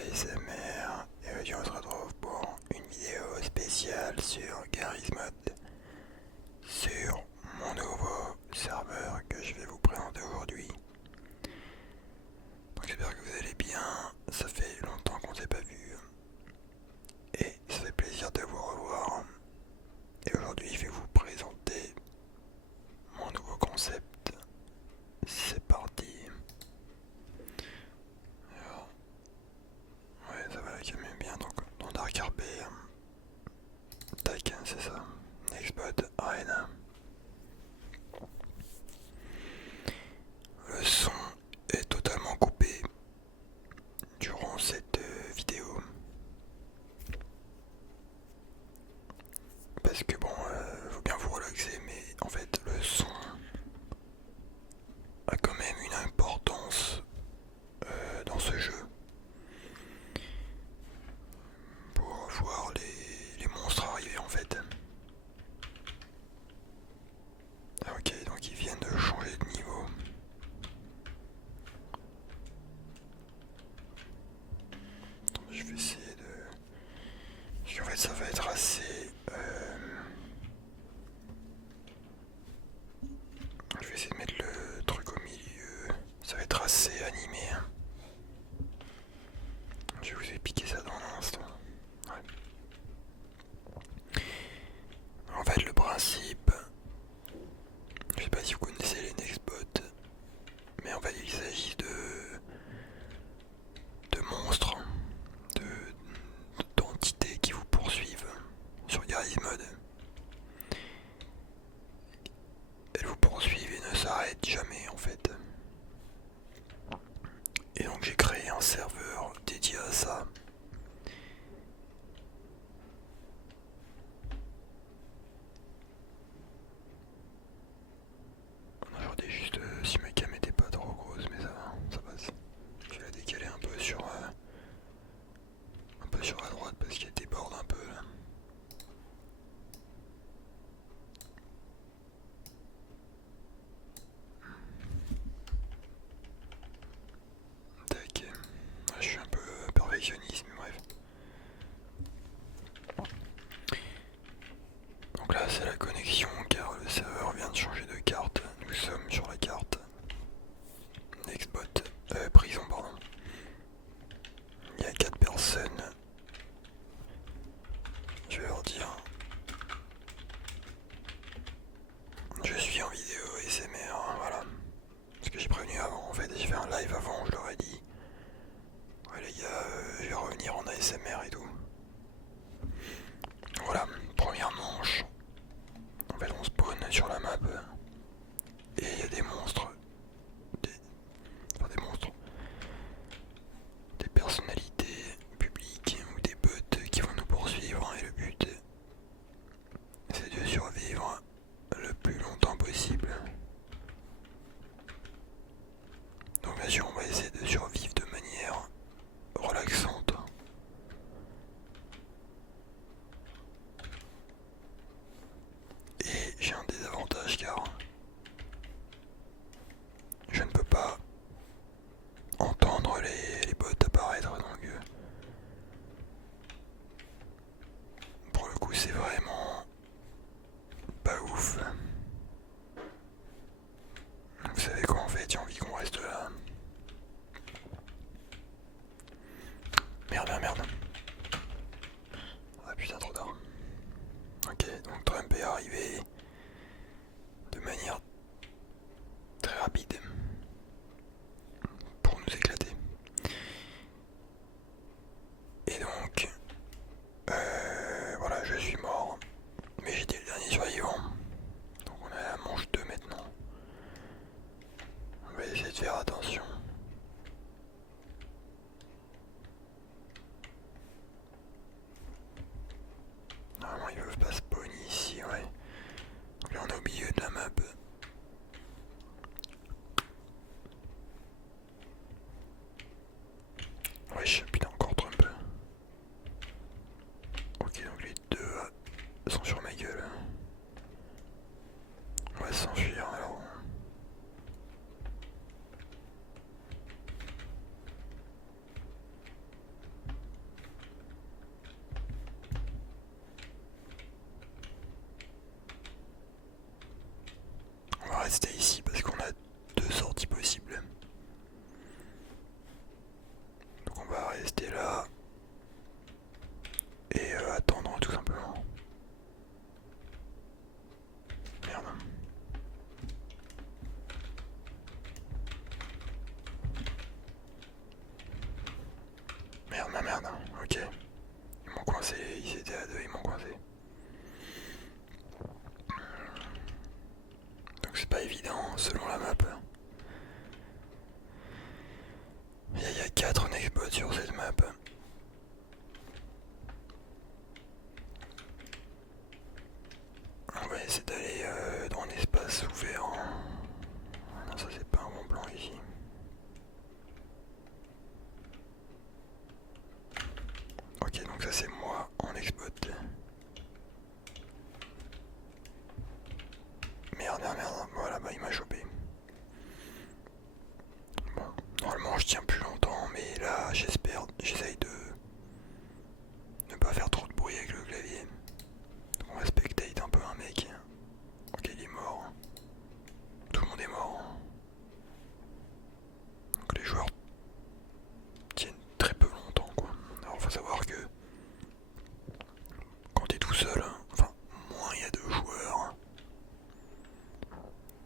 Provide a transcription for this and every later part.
ASMR et aujourd'hui on se retrouve pour une vidéo spéciale sur Garry's Mod sur mon nouveau serveur que je vais vous présenter aujourd'hui. Donc j'espère que vous allez bien, ça fait longtemps qu'on s'est pas vu et ça fait plaisir de vous revoir. Et aujourd'hui je vais vous présenter mon nouveau concept. C'est parti. Alors, ouais, ça va quand même bien. Donc dans Dark RP, tac, c'est ça. Nextbot Arena. Le son est totalement coupé durant cette vidéo parce que bon, faut bien vous relaxer, mais en fait le son a quand même une importance dans ce jeu pour voir les monstres arriver en fait. Ah, ok, donc ils viennent de changer de niveau. Attends, je vais essayer de... Parce qu'en fait ça va être assez... Je vais essayer de mettre le truc au milieu. Ça va être assez animé. Je vais vous expliquer ça dans un instant. Ouais. En fait le principe... Je sais pas si vous connaissez les Nextbots. Mais en fait il s'agit de monstres. D'entités qui vous poursuivent sur Garry's Mod. Elles vous poursuivent et ne s'arrêtent jamais en fait. Et donc j'ai créé un serveur dédié à ça. Regardez juste si ma cam était pas trop grosse, mais ça va, ça passe. Je vais la décaler un peu sur la droite parce qu'elle déborde un peu là. Tac. Je suis un peu perfectionniste, mais bref. Donc là c'est la connexion car le serveur vient de changer de carte. Nous sommes sur la carte Nextbot, prison pardon. Il y a 4 personnes. Je vais leur dire. Je suis en vidéo ASMR, voilà. Parce que j'ai prévenu avant en fait, j'ai fait un live avant, je leur ai dit. Ouais les gars, je vais revenir en ASMR et tout. Voilà, première manche. En fait on spawn sur la map. Et il y a des monstres. Des monstres. Des personnalités publiques ou des bots qui vont nous poursuivre. Et le but c'est de survivre le plus longtemps possible. Donc bien sûr on va essayer de survivre de manière relaxante. Et j'ai un désavantage car je ne peux pas entendre les bots apparaître, donc pour le coup c'est vraiment pas ouf. Vous savez quoi en fait, j'ai envie qu'on reste là. Merde, merde. Ah putain, trop tard. Ok, donc Trump est arrivé de manière très rapide pour nous éclater. Et donc, voilà, je suis mort, mais j'étais le dernier survivant. Donc on est à la manche 2 maintenant. On va essayer de faire attention. Normalement ils peuvent pas spawn ici, ouais. Donc là on est au milieu de la map. Wesh, putain, encore Trump. Ok, donc les deux sont sur ma gueule. On va s'enfuir alors. je tiens plus longtemps, mais là j'essaye de ne pas faire trop de bruit avec le clavier. Donc on va spectate un peu un mec. Ok, il est mort. Tout le monde est mort. Donc les joueurs tiennent très peu longtemps quoi. Alors faut savoir que quand t'es tout seul, enfin moins il y a de joueurs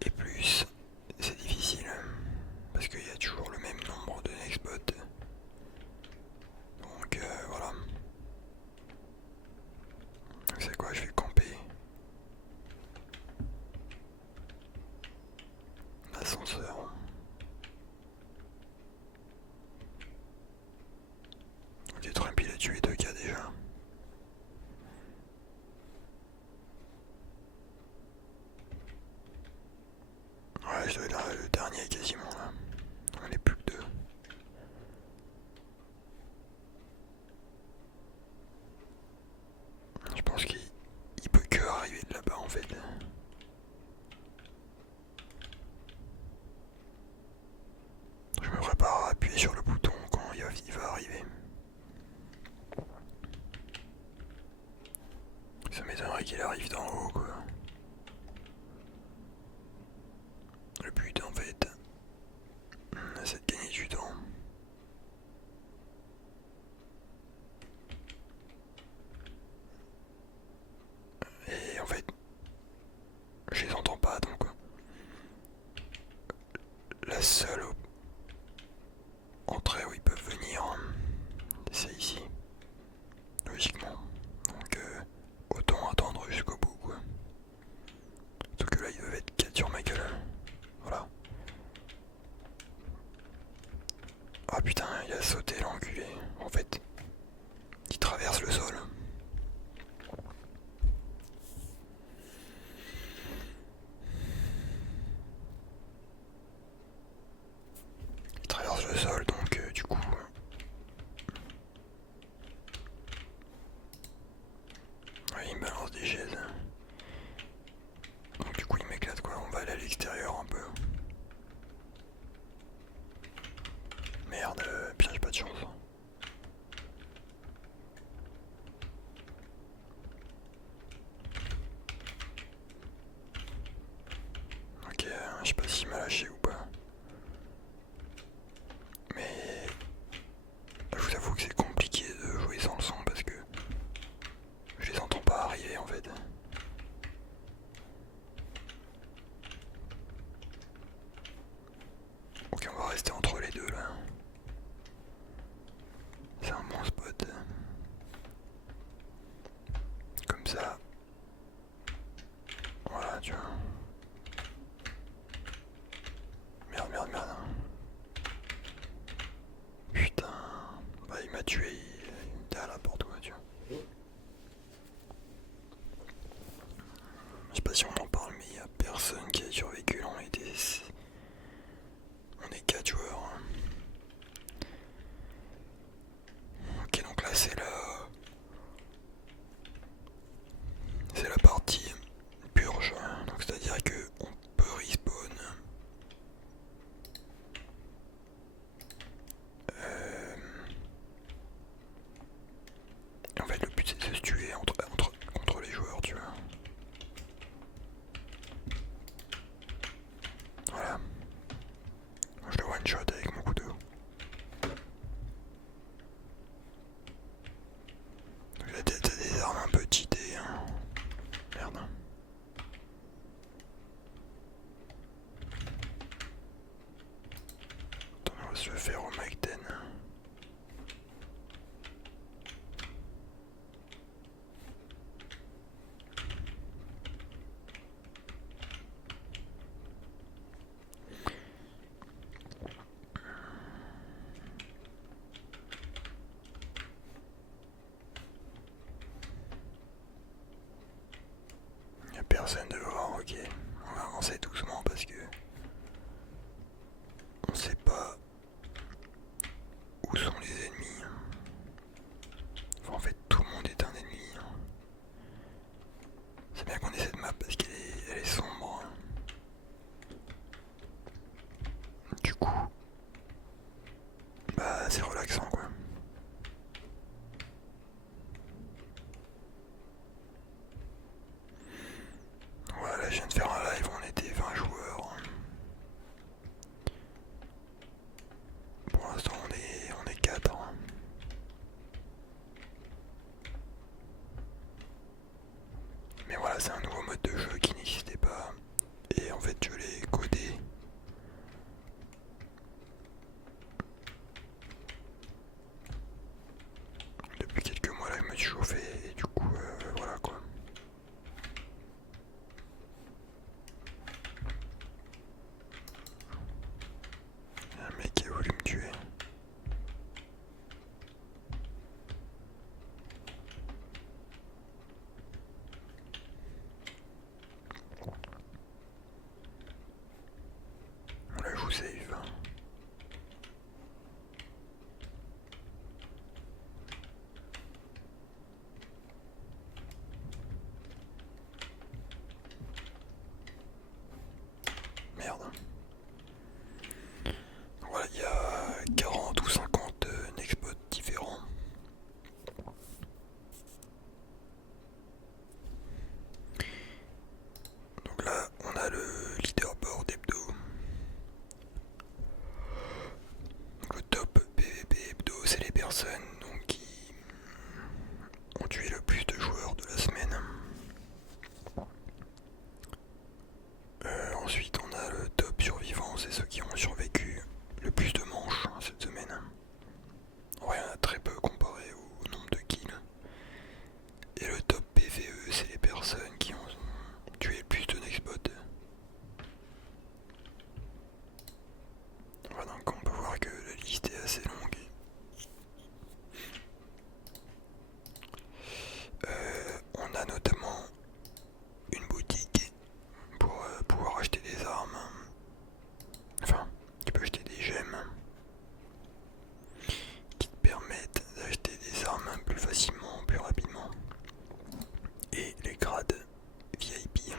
et plus c'est difficile parce qu'il y a toujours le même nombre de nextbots. Donc voilà. C'est quoi, je vais camper. L'ascenseur. Ok, Trump il a tué 2 gars déjà. Ouais, je dois être le dernier quasiment là. On est plus que 2. Je pense qu'il peut que arriver de là-bas en fait. Je me prépare à appuyer sur le bouton quand il va arriver. Ça m'étonnerait qu'il arrive d'en haut quoi. Le but en fait, c'est de gagner du temps. Et en fait, je les entends pas donc la seule entrée où ils peuvent venir, c'est ici, logiquement. Donc autant attendre jusqu'au bout quoi. Sauf que là ils doivent être 4 sur ma gueule. Voilà. Ah putain, il a sauté l'enculé. En fait, il traverse le sol. Il traverse le sol donc du coup... ouais, il me balance des chaises. Donc du coup il m'éclate quoi, on va aller à l'extérieur un peu. Merde, bien j'ai pas de chance. Ok, je sais pas s'il m'a lâché ou pas. Mais je vous avoue que c'est compliqué de jouer sans le son parce que je les entends pas arriver en fait. Ok, on va rester entre les deux là. C'est un bon spot. Comme ça. Voilà, tu vois. Merde, merde, merde. Putain. Bah il m'a tué, il était à la porte quoi, tu vois. Je sais pas si on en parle mais il y a personne qui a survécu, on est 4 joueurs. Ok, donc là c'est la partie purge. Donc c'est-à-dire que on peut respawn. Et en fait le but c'est de se tuer contre les joueurs, tu vois. Voilà. Moi, je le one shot avec mon couteau. T'as des armes un peu cheatées. Hein. Merde. Attends, on va se le faire au Mike 10. Y'a personne devant, ok. On va avancer doucement parce que on sait pas où sont les ennemis. Enfin, en fait, tout le monde est un ennemi. C'est bien qu'on ait cette map parce qu'elle est sombre. Du coup, Bah c'est relaxant quoi. Voilà, je viens de faire un live, on était 20 joueurs. Pour l'instant on est 4. Mais voilà, c'est un nouveau mode de jeu qui n'existait pas. Et en fait je l'ai codé. Depuis quelques mois là je me suis chauffé et du coup voilà quoi. Il y a un mec qui a voulu me tuer. Là je vous save. Merde. Voilà, il y a 40 ou 50 nextbots différents. Donc là, on a le leaderboard hebdo. Donc le top PVP hebdo, c'est les personnes donc, qui ont tué le plus de joueurs de la semaine. Ensuite, on a le top survivants, c'est ceux qui ont survécu le plus de manches cette semaine. Ouais, on a très peu comparé au nombre de kills. Et le top PVE, c'est les personnes qui ont tué le plus de nextbots. Voilà, donc on peut voir que la liste est assez longue. On a notamment une boutique pour pouvoir acheter des armes. Enfin, tu peux acheter des gemmes qui te permettent d'acheter des armes plus facilement, plus rapidement. Et les grades VIP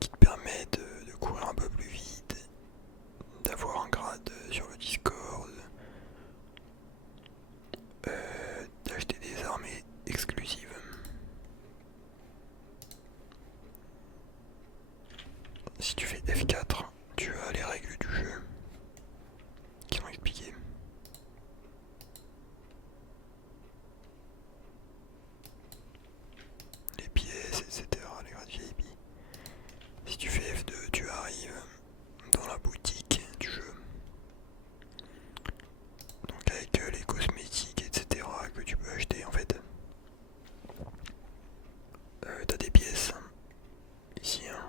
qui te permettent de courir un peu plus vite, d'avoir un grade sur le Discord, d'acheter des armes exclusives. Si tu fais F4, tu as les règles du jeu qui sont expliquées. Les pièces, etc., les grades VIP. Si tu fais F2, tu arrives dans la boutique du jeu. Donc avec les cosmétiques, etc., que tu peux acheter en fait. T'as des pièces ici hein,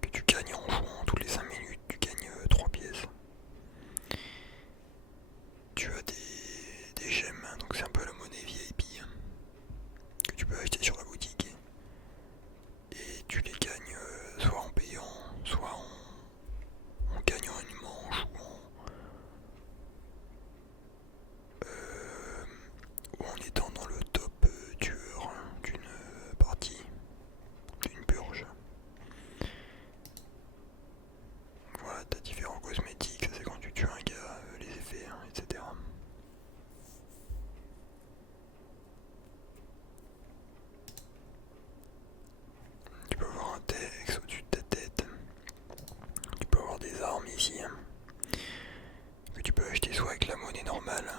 que tu gagnes en jouant toutes les 5 minutes, tu gagnes 3 pièces. Tu as des gemmes, donc c'est un peu la monnaie VIP que tu peux acheter sur la boutique. Et tu les gagnes soit en payant, soit en gagnant une manche ou en étant dans le top tueur d'une partie, d'une purge. Voilà, t'as différents cosmétiques, ça c'est quand tu tues un gars, les effets, hein, etc. Tu peux avoir un texte au-dessus de ta tête. Tu peux avoir des armes ici hein, que tu peux acheter soit avec la monnaie normale,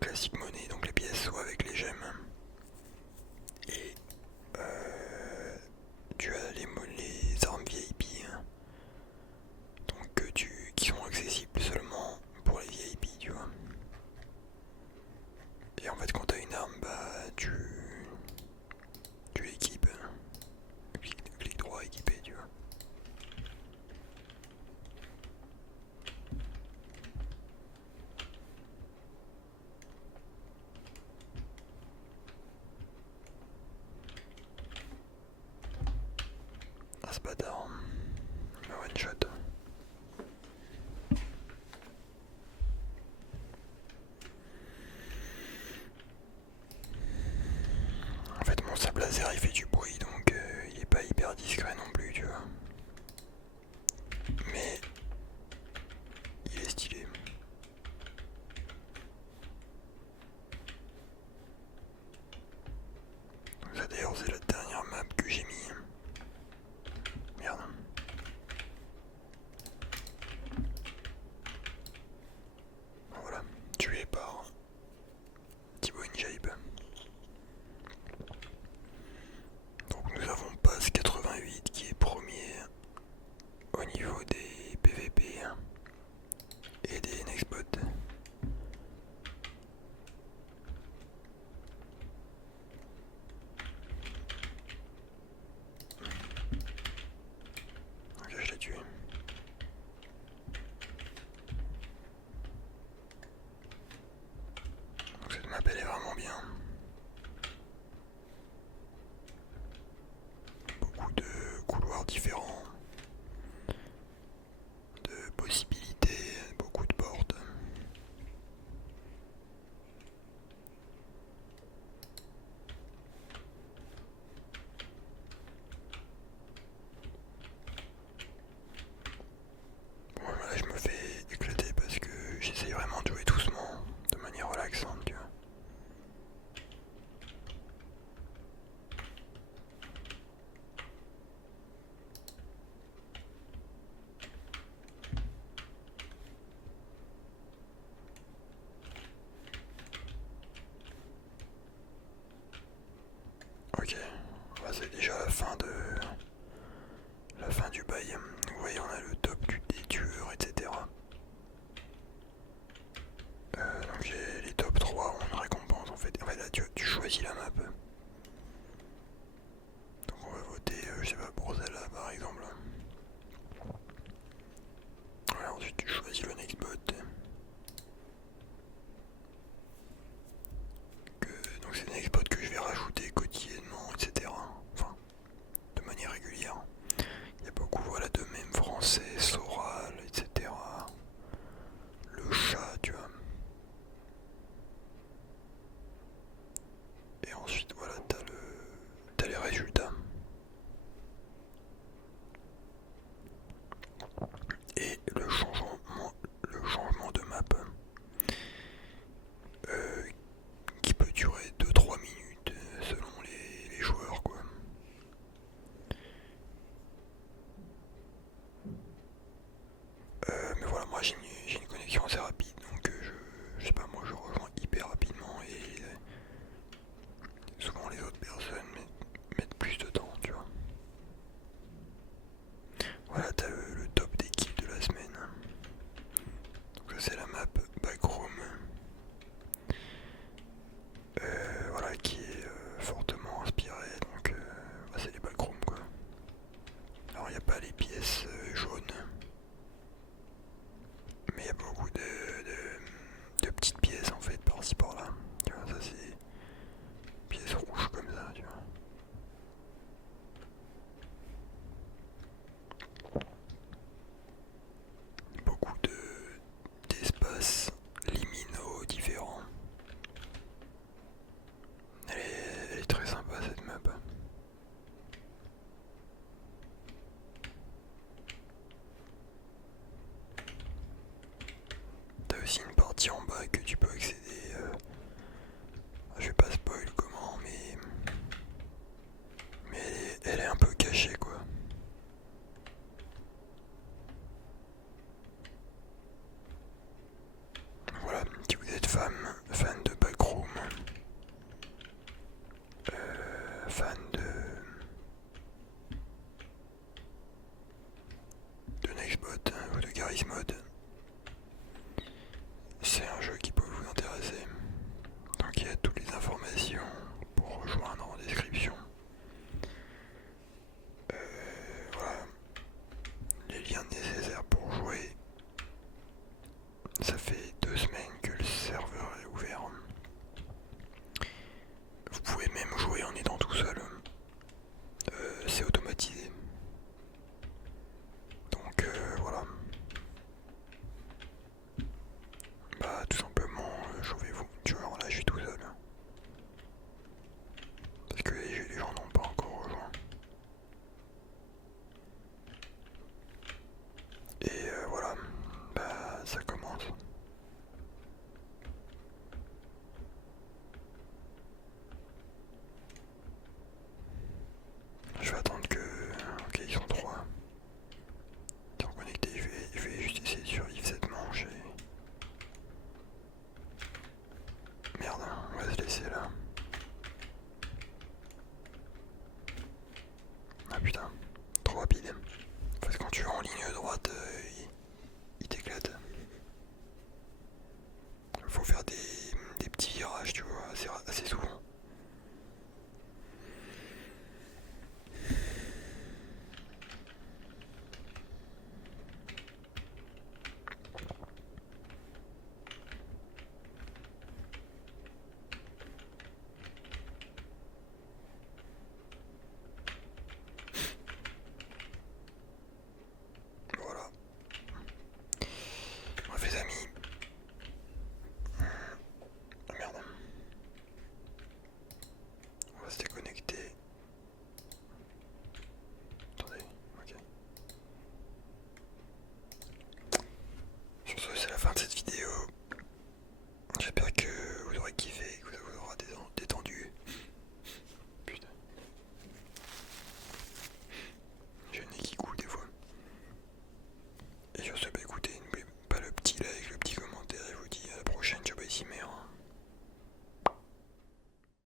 classique monnaie, donc les pièces, soit avec les gemmes. Et tu as les armes VIP hein, donc qui sont accessibles seulement pour les VIP, tu vois. Et en fait quand tu as une arme, bah tu l'équipes. Clic droit équipé, tu vois. Ah ce bâtard. Il m'a one shot. En fait mon sable laser il fait du bruit donc il est pas hyper discret non plus tu vois. Mais il est map elle est vraiment bien. Beaucoup de couloirs différents, de possibilités, beaucoup de portes. Bon, là je me fais éclater parce que j'essaye vraiment de jouer doucement, de manière relaxante, tu vois. Ok, bah, c'est déjà la fin du bail. Vous voyez, on a le top des tueurs, etc. Donc les top 3 ont une récompense en fait. En fait là tu choisis la map. Donc on va voter, je sais pas, pour celle-là par exemple. Voilà, ensuite tu choisis le next bot. Donc c'est le next bot que je vais rajouter quotidiennement, etc. Enfin, de manière régulière. Il y a beaucoup voilà, de mèmes français, Soral, etc. Le chat, tu vois. Et ensuite voilà, t'as les résultats. Et le changement de map euh, qui peut durer 2-3 minutes selon les joueurs quoi. Mais voilà, moi j'ai une connexion assez rapide donc je sais pas, moi je rejoins hyper rapidement et souvent les autres personnes mettent plus de temps, tu vois. Voilà, t'as le top des kills de la semaine. Donc ça c'est la map Backroom. Voilà, qui est fortement inspirée, donc bah, c'est les backrooms quoi. Alors il n'y a pas les pièces jaunes, mais il y a beaucoup de petites pièces en fait par-ci par-là. Tu vois, ça c'est pièces rouges comme ça, tu vois. Beaucoup d'espaces liminaux différents. Elle est très sympa cette map. T'as aussi une partie en bas que tu peux accéder. Je vais pas spoil comment, mais elle est un peu cachée quoi. Voilà, si vous êtes fan de Backroom, fan de Nextbot ou de Garry's Mod,